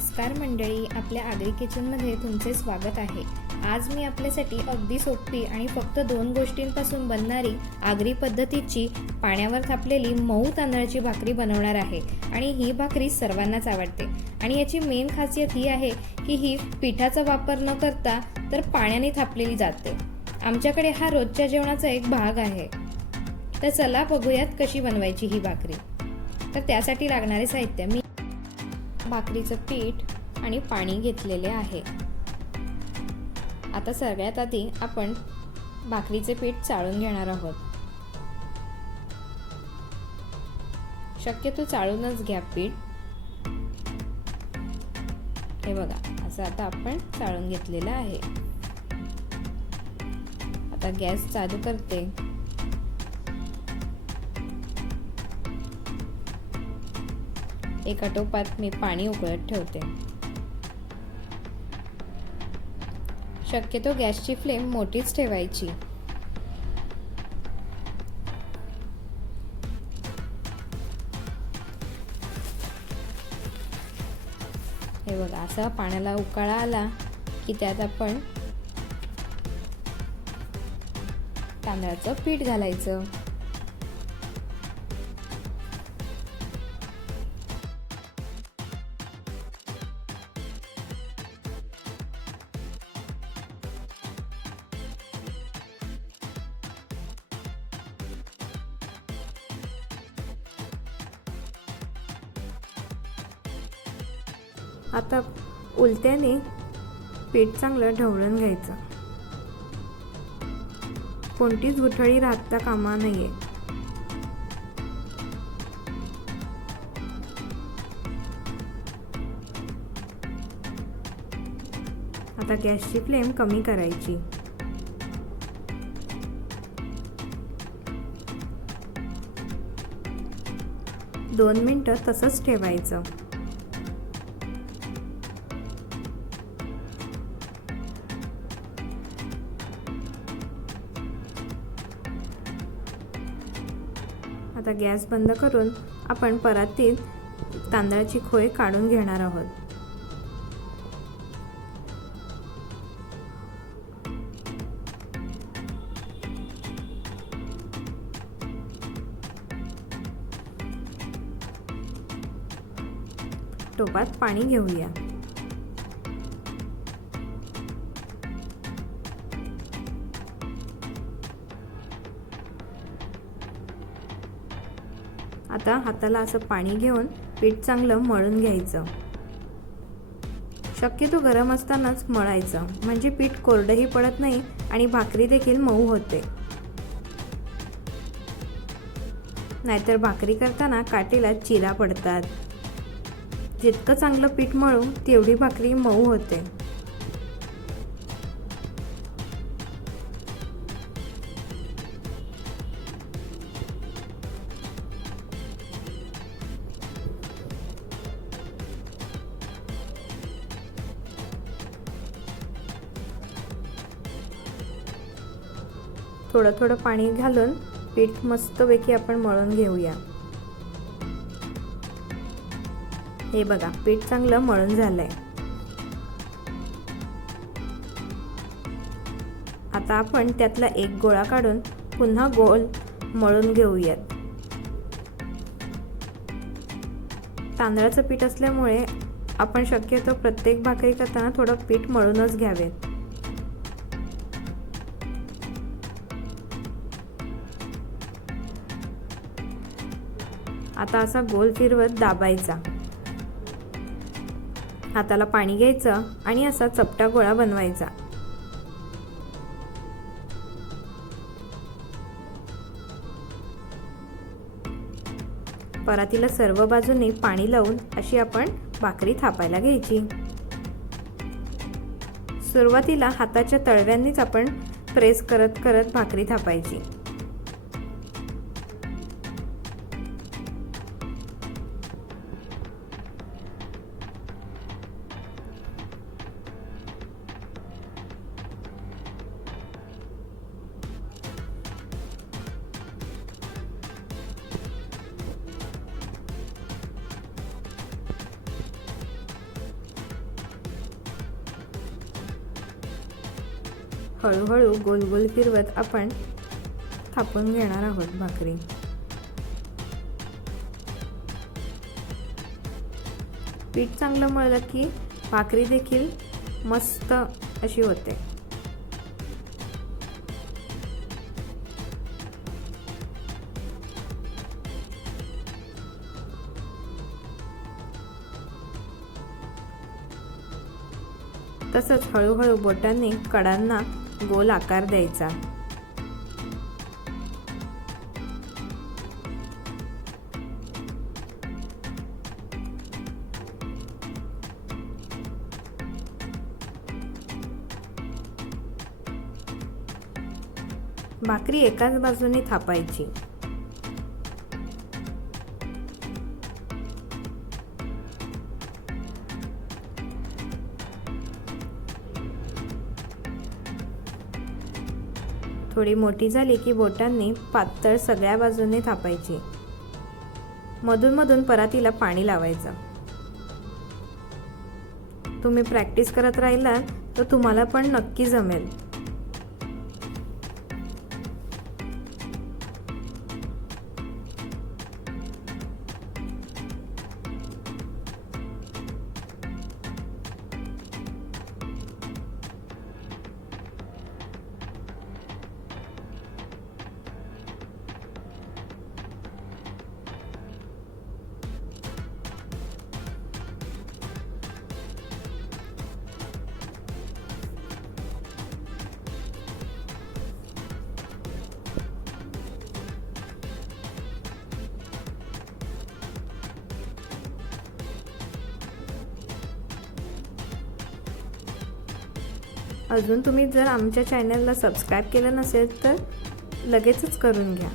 नमस्कार मंडळी, आपल्या आगरी किचनमध्ये तुमचे स्वागत आहे। आज मी आपल्यासाठी अगदी सोपी आणि फक्त 2 गोष्टींपासून बनणारी आगरी पद्धतीची पाण्यावर थापलेली मऊ तांदळाची भाकरी बनवणार आहे आणि ही भाकरी सर्वांनाच आवडते। आणि याची मेन खासियत ही आहे की ही पिठाचा वापर न करता तर पाण्याने थापलेली जाते। आमच्याकडे हा रोजच्या जेवणाचा एक भाग आहे। तर चला बघूयात कशी बनवायची ही भाकरी। तर त्यासाठी लागणारे साहित्य मी भाकरीचं पीठ आणि पाणी घेतलेले आहे। आता सगळ्यात आधी आपण भाकरीचे पीठ चाळून घेणार आहोत। शक्यतो चाळूनच घ्या पीठ। हे बघा, असं आता आपण चाळून घेतलेलं आहे। आता गॅस चालू करते। एका टोपात मी पाणी उकळत ठेवते। शक्यतो गॅसची फ्लेम मोठीच ठेवायची। हे बघा, असा पाण्याला उकळा आला की त्यात आपण तांदळाचं पीठ घालायचं। आता उलट्याने पीठ चांगलं ढवळून घ्यायचं। कोणतीच गुठळी राहता कामा नये। आता गॅसची फ्लेम कमी करायची। दोन मिनिटं तसंच ठेवायचं। आता गॅस बंद करून आपण परातीत तांदळाची खोय काढून घेणार आहोत। टोपात पाणी घेऊया। आता हाताला असं पाणी घेऊन पीठ चांगलं मळून घ्यायचं। शक्यतो गरम असतानाच मळायचं, म्हणजे पीठ कोरडंही पडत नाही आणि भाकरी देखील मऊ होते। नाहीतर भाकरी करताना काठीला चिरा पडतात। जितकं चांगलं पीठ मळू तेवढी भाकरी मऊ होते। थोडं थोडं पाणी घालून पीठ मस्तपैकी आपण मळून घेऊया। हे बघा, पीठ चांगलं मळून झालंय। आता आपण त्यातला एक गोळा काढून पुन्हा गोल मळून घेऊयात। तांदळाचं पीठ असल्यामुळे आपण शक्यतो प्रत्येक भाकरी करताना थोडं पीठ मळूनच घ्यावेत। आता असा गोल फिरवत दाबायचा। हाताला पाणी घ्यायचं आणि असा चपटा गोळा बनवायचा। परातीला सर्व बाजूने पाणी लावून अशी आपण भाकरी थापायला घ्यायची। सुरुवातीला हाताच्या तळव्यांनीच आपण प्रेस करत करत भाकरी थापायची। हळूहळू गोल गोल फिरवत आपण थापून घेणार आहोत भाकरी। पीठ चांगलं मळलं की भाकरी देखील मस्त अशी होते। तसंच हळूहळू बोटांनी कडांना गोल आकार द्यायचा। भाकरी एकाच बाजूने थापायची। थोडी मोठी झाली की बोटांनी पातळ सगळ्या बाजूने थापायची। मधून मधून परातीला पाणी लावायचं। तुम्ही प्रॅक्टिस करत राहिलात तर तुम्हाला पण नक्की जमेल। अजून तुम्ही जर आमच्या चॅनलला सबस्क्राइब केलं नसेल तर लगेचच करून घ्या।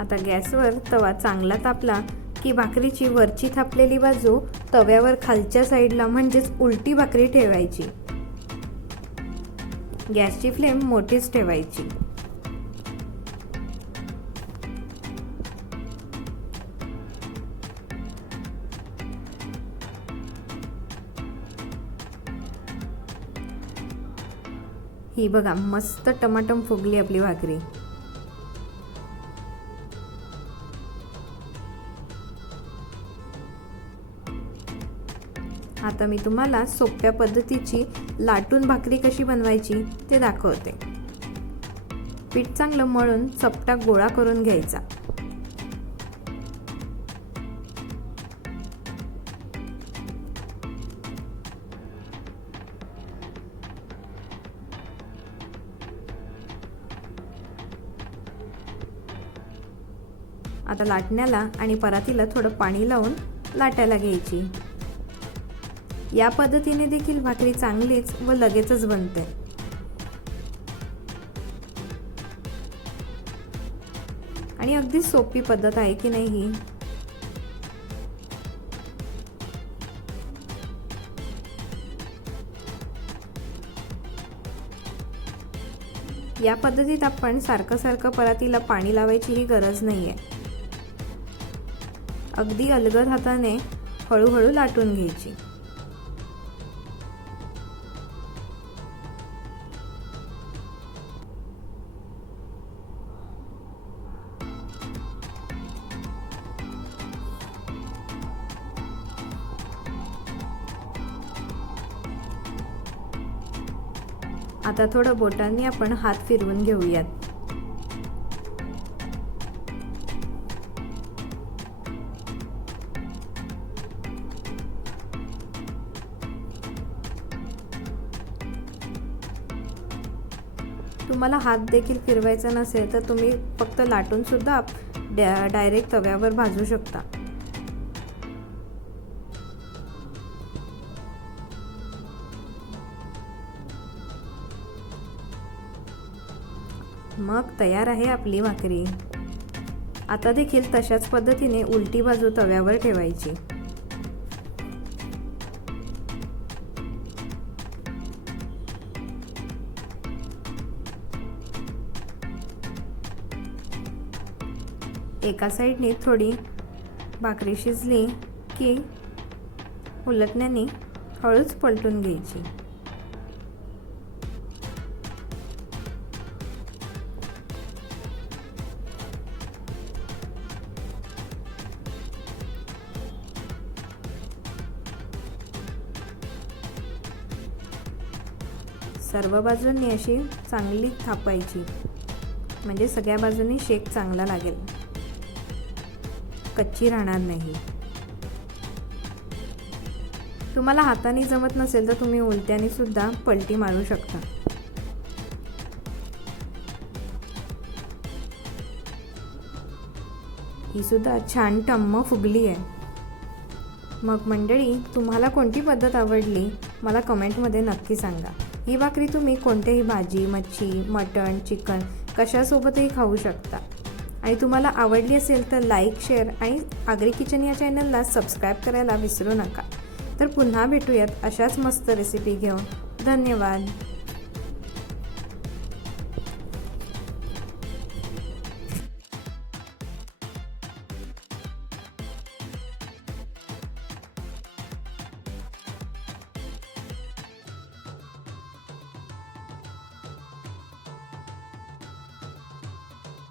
आता गॅसवर तवा चांगला तापला की भाकरीची वरची थापलेली बाजू तव्यावर खालच्या साईडला म्हणजेच उलटी भाकरी ठेवायची। गॅसची फ्लेम मोठीच ठेवायची। ही बघा मस्त टमाटम फुगली आपली भाकरी। आता मी तुम्हाला सोप्या पद्धतीची लाटून भाकरी कशी बनवायची ते दाखवते। पीठ चांगलं मळून चपटा गोळा करून घ्यायचा। आता लाटण्याला आणि परातीला थोडं पाणी लावून लाटायला घ्यायची। या पद्धतीने देखील भाकरी चांगलीच व लगेचच बनते। आणि अगदी सोपी पद्धत आहे की नाही ही। या पद्धतीत आपण सारखं परातीला पाणी लावायची ही गरज नाहीये। अगदी अलगद हाताने हळूहळू लाटून घ्यायची। आता थोडं बोटांनी आपण हात फिरवून घेऊयात। तुम्हाला हात देखील फिरवायचा नसेल तर तुम्ही फक्त लाटून सुद्धा डायरेक्ट तव्यावर भाजू शकता। मग तयार आहे आपली भाकरी। आता देखील तशाच पद्धतीने उलटी बाजू तव्यावर ठेवायची। एका साईडने थोडी भाकरी शिजली की उलटण्याने हळूच पलटून घ्यायची। सर्व बाजूंनी अशी चांगली थापायची, म्हणजे सगळ्या बाजूंनी शेक चांगला लागेल, कच्ची राहणार नाही। तुम्हाला हाताने जमत नसेल तर तुम्ही उलट्याने सुद्धा पलटी मारू शकता। ही सुद्धा छान टम्म फुगली आहे। मग मंडळी, तुम्हाला कोणती पद्धत आवडली मला कमेंटमध्ये नक्की सांगा। ही भाकरी तुम्ही कोणत्याही भाजी, मच्छी, मटण, चिकन कशासोबतही खाऊ शकता। आणि तुम्हाला आवडली असेल तर लाईक, शेअर आणि आगरी किचन या चॅनलला सबस्क्राईब करायला विसरू नका। तर पुन्हा भेटूयात अशाच मस्त रेसिपी घेऊन। धन्यवाद।